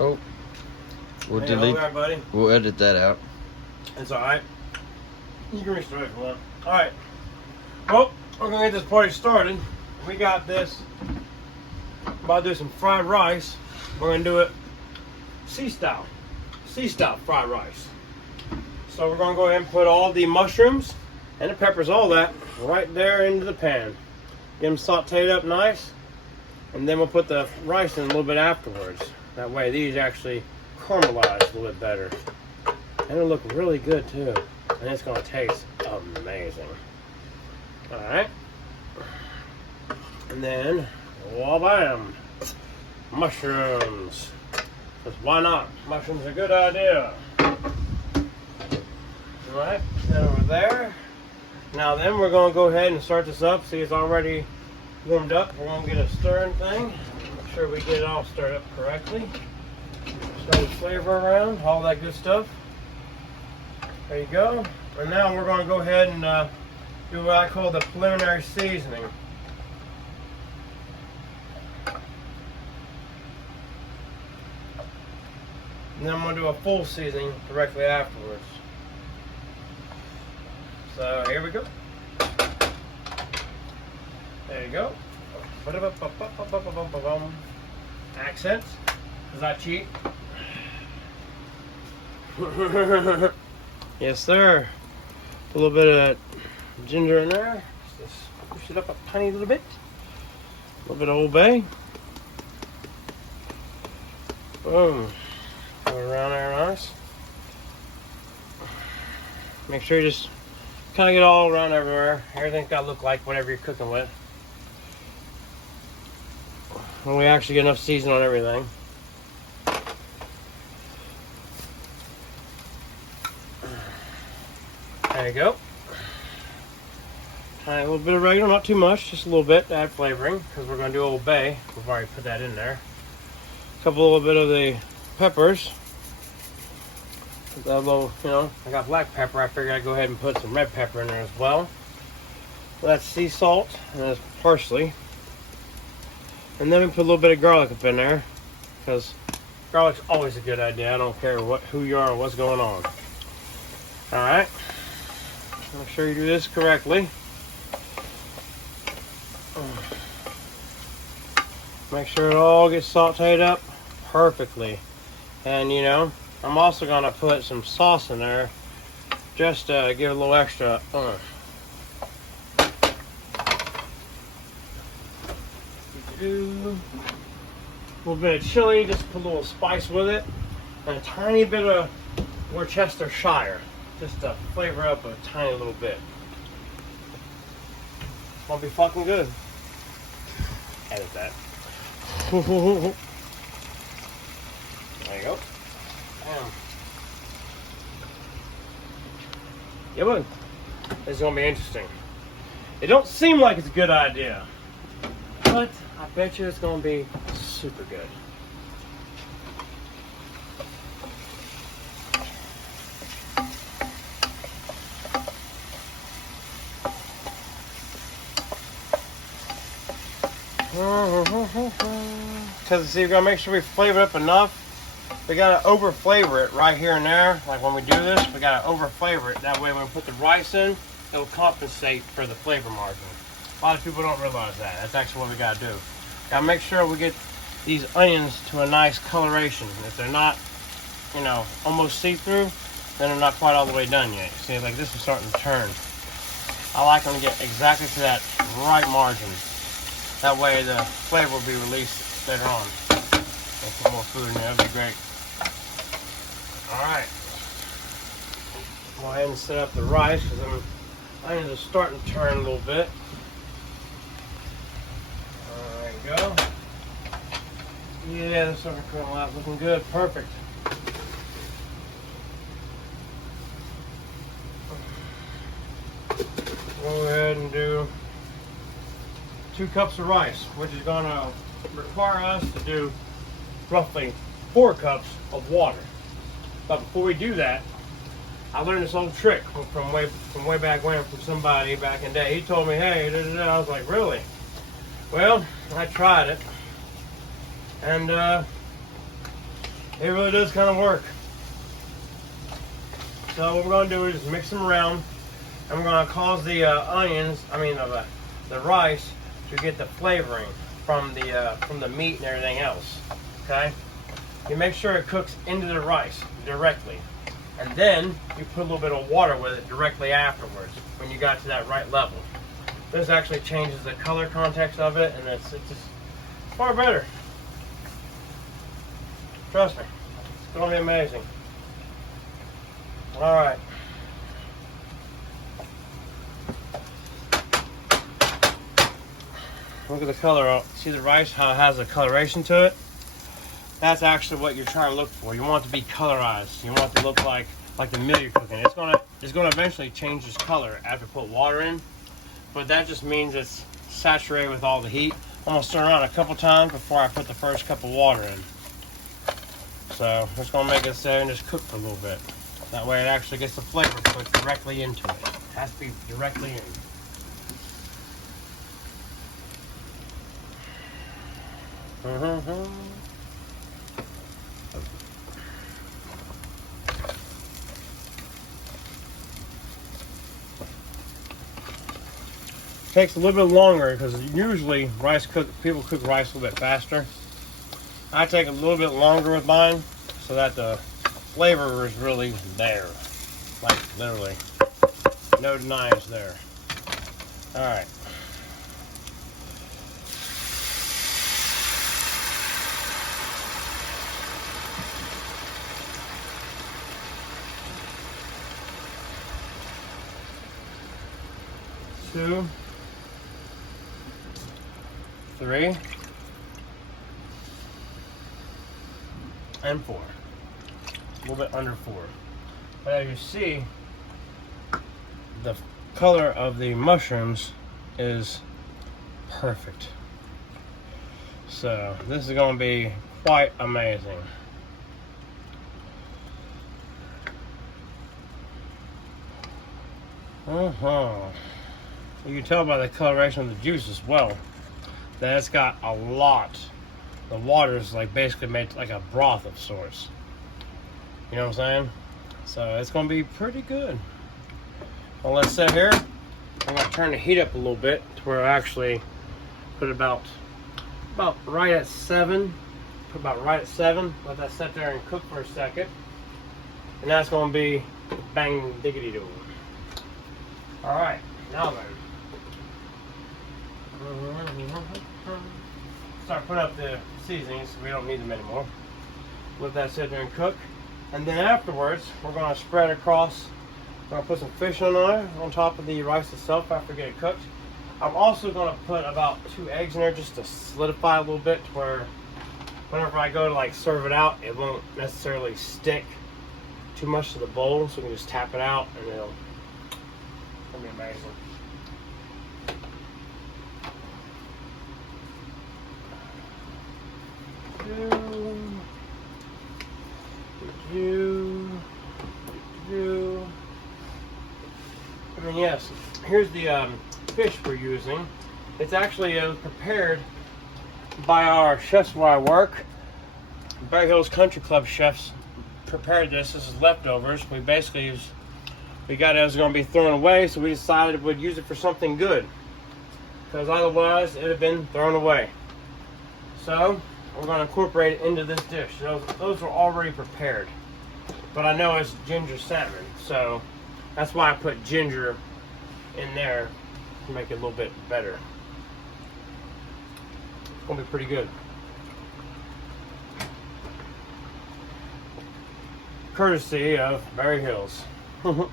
Oh, we'll Hey, delete. there, buddy. We'll edit that out. It's alright. You can restart if you want. Alright. Well, we're going to get this party started. We got this. About to do some fried rice. We're going to do it sea-style. Sea-style fried rice. So we're going to go ahead and put all the mushrooms and the peppers, all that, right there into the pan. Get them sauteed up nice. And then we'll put the rice in a little bit afterwards. That way these actually caramelize a little bit better. And it'll look really good too. And it's going to taste amazing. Alright. And then, wha-bam! Mushrooms. Because why not? Mushrooms are a good idea. Alright, then over there. Now then we're going to go ahead and start this up. See, it's already warmed up. We're going to get a stirring thing. Make sure we get it all stirred up correctly. Stir the flavor around, all that good stuff. There you go. And now we're going to go ahead and do what I call the preliminary seasoning. And then I'm going to do a full seasoning directly afterwards. So here we go. There you go. Accents. Does that cheat? Yes, sir. A little bit of ginger in there. Just push it up a tiny little bit. A little bit of Old Bay. Boom. Go around there nice. Make sure you just kind of get all around everywhere. Everything's got to look like whatever you're cooking with. And we actually get enough seasoning on everything. There you go. A little bit of oregano, not too much, just a little bit to add flavoring, because we're going to do Old Bay. We've already put that in there. A little bit of the peppers. Put that little, I got black pepper. I figured I'd go ahead and put some red pepper in there as well. That's sea salt, and that's parsley. And then we put a little bit of garlic up in there, because garlic's always a good idea. I don't care who you are or what's going on. Alright. Make sure you do this correctly. Make sure it all gets sauteed up perfectly. And I'm also going to put some sauce in there just to give it a little extra A little bit of chili, just put a little spice with it, and a tiny bit of Worcestershire, just to flavor up a tiny little bit. It's gonna be fucking good. Edit that. There you go. Bam. Yeah, bud. This is gonna be interesting. It don't seem like it's a good idea, but I bet you it's gonna be super good. Because see, we're gonna make sure we flavor it up enough. We gotta over flavor it right here and there. Like when we do this, we gotta over flavor it. That way when we put the rice in, it'll compensate for the flavor margin. A lot of people don't realize that. That's actually what we gotta do. Gotta make sure we get these onions to a nice coloration. If they're not, almost see-through, then they're not quite all the way done yet. See, like this is starting to turn. I like them to get exactly to that right margin. That way the flavor will be released later on. Make some more food in there, that'd be great. Alright. Go ahead and set up the rice, because the onions are starting to turn a little bit. There you go. Yeah, this starting to come out looking good. Perfect. Go ahead and do 2 cups of rice, which is going to require us to do roughly 4 cups of water. But before we do that, I learned this old trick from way back when from somebody back in the day. He told me, hey, I was like, really? Well, I tried it, and It really does kind of work. So what we're going to do is just mix them around, and we're going to cause the the rice to get the flavoring from the meat and everything else. Okay? You make sure it cooks into the rice directly, and then you put a little bit of water with it directly afterwards when you got to that right level. This actually changes the color context of it, and it's just far better. Trust me, it's going to be amazing. All right. Look at the color. See the rice, how it has a coloration to it? That's actually what you're trying to look for. You want it to be colorized. You want it to look like the meal you're cooking. It's gonna eventually change its color after you put water in, but that just means it's saturated with all the heat. I'm gonna stir around a couple times before I put the first cup of water in. So it's gonna make it sit and just cook for a little bit. That way it actually gets the flavor put directly into it. It has to be directly in. Takes a little bit longer because usually people cook rice a little bit faster. I take a little bit longer with mine so that the flavor is really there. Like literally. No denying it's there. Alright. Two, 3, and 4. A little bit under 4. But as you see, the color of the mushrooms is perfect. So this is going to be quite amazing. You can tell by the coloration of the juice as well that it's got a lot. The water is like basically made like a broth of sorts. You know what I'm saying? So it's going to be pretty good. Well, let's sit here. I'm going to turn the heat up a little bit to where I actually put it about right at 7. Put about right at 7. Let that sit there and cook for a second. And that's going to be bang diggity doo. All right, now then. Start putting up the seasonings. We don't need them anymore. Let that sit there and cook. And then afterwards, we're going to spread across. We're going to put some fish on top of the rice itself after getting it cooked. I'm also going to put about 2 eggs in there just to solidify a little bit to where whenever I go to like serve it out, it won't necessarily stick too much to the bowl. So we can just tap it out and it'll be amazing. And yes, here's the fish we're using. It's actually prepared by our chefs where I work. Bear Hills Country Club chefs prepared this. This is leftovers. We got it was going to be thrown away, so we decided we'd use it for something good. Because otherwise, it would have been thrown away. So, we're going to incorporate it into this dish. Those are already prepared. But I know it's ginger salmon, so that's why I put ginger in there to make it a little bit better. It's going to be pretty good. Courtesy of Berry Hills. You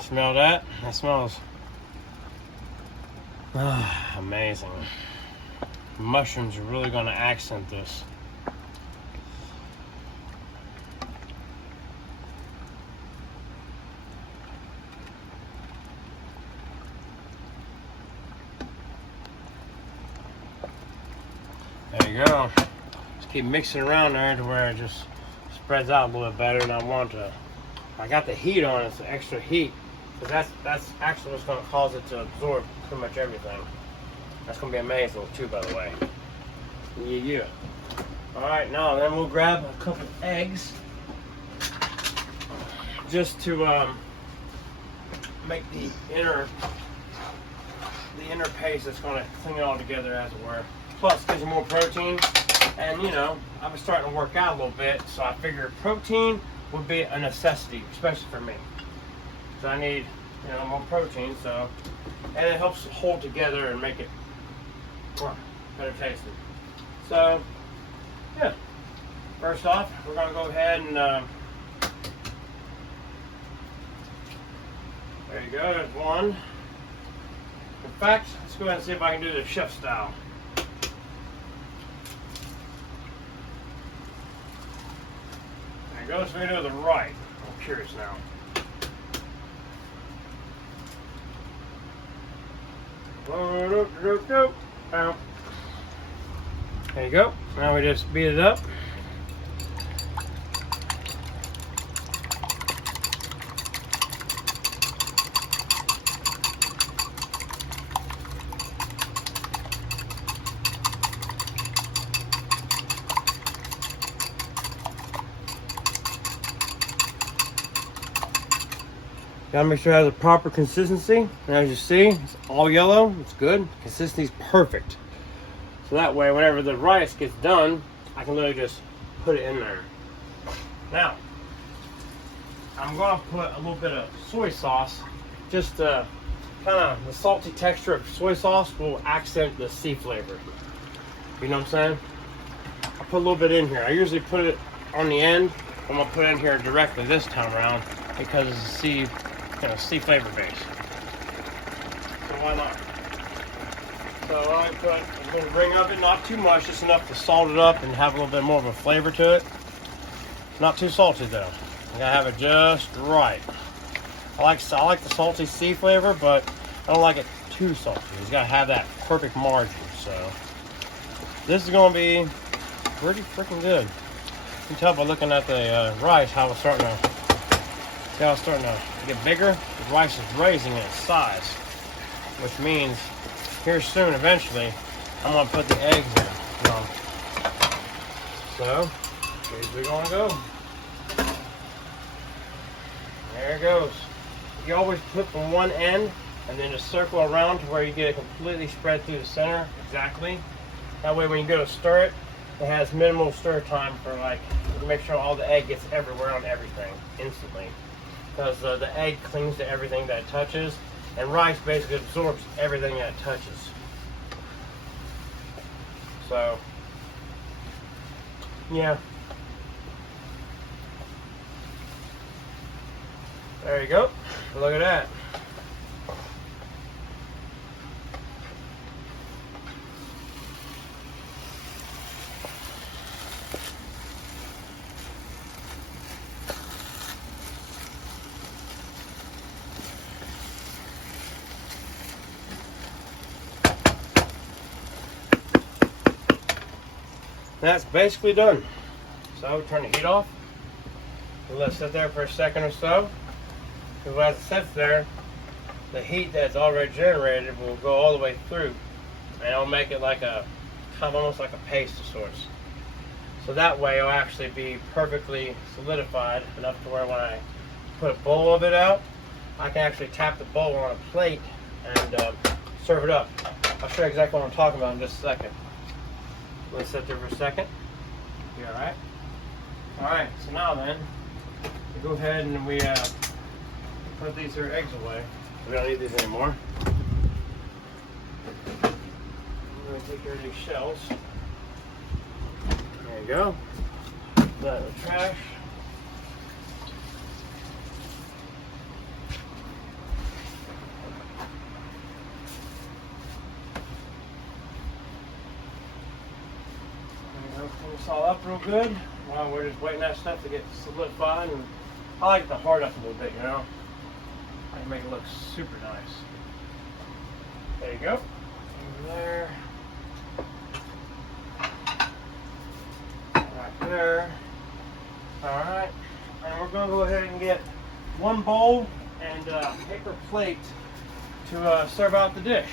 smell that? That smells amazing. Mushrooms are really going to accent this. There you go. Just keep mixing around there to where it just spreads out a little bit better. And I got the heat on it, it's the extra heat. Because that's actually what's going to cause it to absorb pretty much everything. That's going to be amazing too, by the way. Yeah. Alright, now then we'll grab a couple of eggs just to make the inner paste that's going to cling it all together, as it were. Plus, gives you more protein. And you know, I was starting to work out a little bit, so I figured protein would be a necessity, especially for me. So I need, you know, more protein. So, and it helps hold together and make it better tasting. So, yeah. First off, we're gonna go ahead and there you go. There's one. In fact, let's go ahead and see if I can do this chef style. There you go. So we're gonna do it the right. I'm curious now. There you go. Now we just beat it up. Gotta make sure it has a proper consistency. And as you see, it's all yellow. It's good. Consistency's perfect. So that way, whenever the rice gets done, I can literally just put it in there. Now, I'm gonna put a little bit of soy sauce. Just kind of the salty texture of soy sauce will accent the sea flavor. You know what I'm saying? I'll put a little bit in here. I usually put it on the end. I'm gonna put it in here directly this time around because it's a sea flavor base. So why not? So I'm going to bring up it, not too much, just enough to salt it up and have a little bit more of a flavor to it. Not too salty though. I gotta have it just right. I like the salty sea flavor, but I don't like it too salty. It's gotta have that perfect margin. So this is gonna be pretty freaking good. You can tell by looking at the rice how it's starting to get bigger. The rice is raising in its size, which means here soon, eventually, I'm gonna put the eggs in. So here's we're gonna go. There it goes. You always put from one end and then just circle around to where you get it completely spread through the center. Exactly. That way, when you go to stir it, it has minimal stir time for you can make sure all the egg gets everywhere on everything instantly. Because the egg clings to everything that it touches, and rice basically absorbs everything that it touches. So, yeah. There you go. Look at that. That's basically done. So turn the heat off and let it sit there for a second or so. Because as it sits there, the heat that's already generated will go all the way through, and it'll make it like almost like a paste of sorts. So that way it'll actually be perfectly solidified enough to where when I put a bowl of it out, I can actually tap the bowl on a plate and serve it up. I'll show you exactly what I'm talking about in just a second. Let it sit there for a second. Be alright? Alright, so now then, we go ahead and we put these here eggs away. We don't need these anymore. I'm going to take care of these shells. There you go. Put that in the trash. Clean this all up real good while we're just waiting that stuff to get solidified. And I like it to hard up a little bit, you know. I can make it look super nice. There you go. Over there. Right there. Alright. And we're going to go ahead and get one bowl and paper plate to serve out the dish.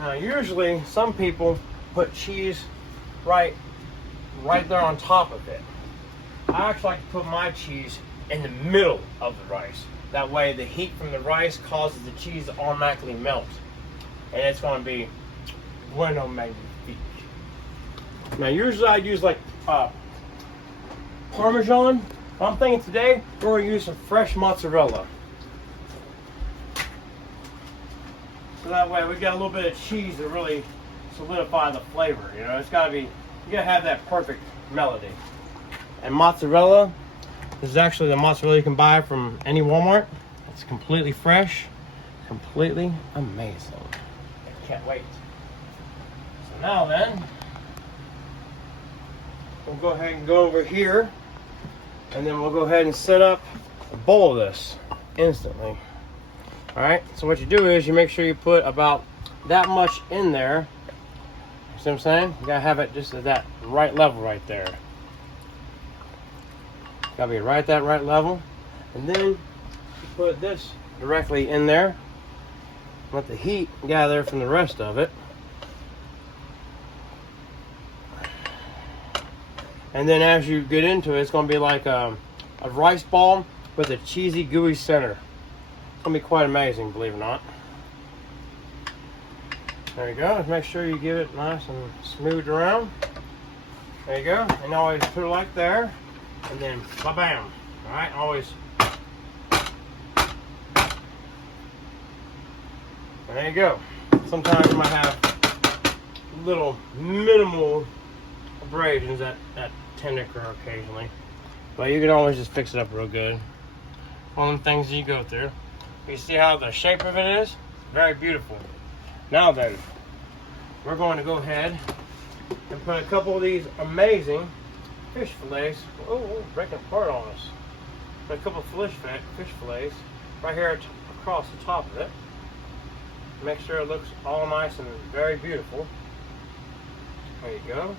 Now, usually some people put cheese right there on top of it. I actually like to put my cheese in the middle of the rice. That way the heat from the rice causes the cheese to automatically melt. And it's going to be bueno magnifique. Now usually I use like Parmesan. I'm thinking today we're going to use some fresh mozzarella. So that way we got a little bit of cheese to really solidify the flavor. You know, it's got to be, you got to have that perfect melody. And mozzarella, this is actually the mozzarella you can buy from any Walmart. It's completely fresh, completely amazing. I can't wait. So now then, we'll go ahead and go over here, and then we'll go ahead and set up a bowl of this instantly. All right, so what you do is you make sure you put about that much in there. You see what I'm saying? You gotta have it just at that right level right there. Gotta be right at that right level. And then you put this directly in there. Let the heat gather from the rest of it. And then as you get into it, it's gonna be like a rice ball with a cheesy, gooey center. It's gonna be quite amazing, believe it or not. There you go. Just make sure you give it nice and smooth around. There you go. And always put it like there. And then ba-bam. Alright, always. There you go. Sometimes you might have little minimal abrasions at tender occasionally. But you can always just fix it up real good. One of the things you go through. You see how the shape of it is? Very beautiful. Now then, we're going to go ahead and put a couple of these amazing fish fillets. Oh, breaking apart on us. Put a couple of fish fillets right here across the top of it. Make sure it looks all nice and very beautiful. There you go.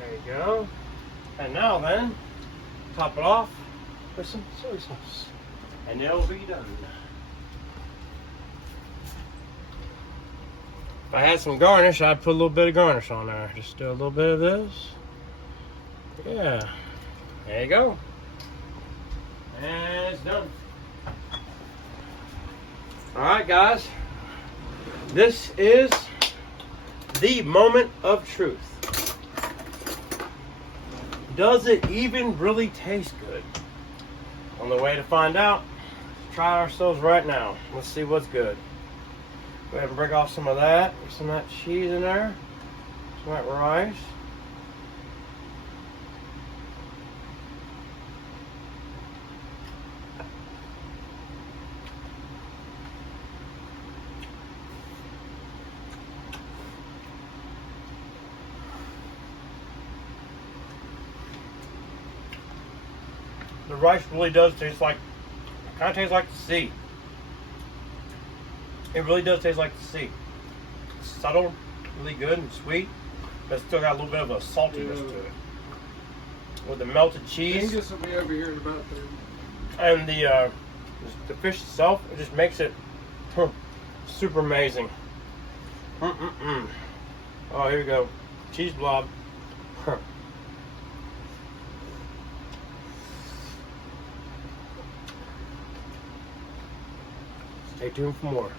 There you go. And now then, top it off with some soy sauce. And it'll be done. If I had some garnish, I'd put a little bit of garnish on there. Just do a little bit of this. Yeah. There you go. And it's done. Alright guys. This is the moment of truth. Does it even really taste good? On the way to find out, let's try it ourselves right now. Let's see what's good. Go ahead and break off some of that. Get some of that cheese in there. Some of that rice. The rice really does taste like, kind of tastes like the sea. It really does taste like the sea. It's subtle, really good and sweet, but it's still got a little bit of a saltiness to it. With the melted cheese. Angus will be over here in about 30. And the fish itself, it just makes it super amazing. Oh, here we go. Cheese blob. Stay tuned for more.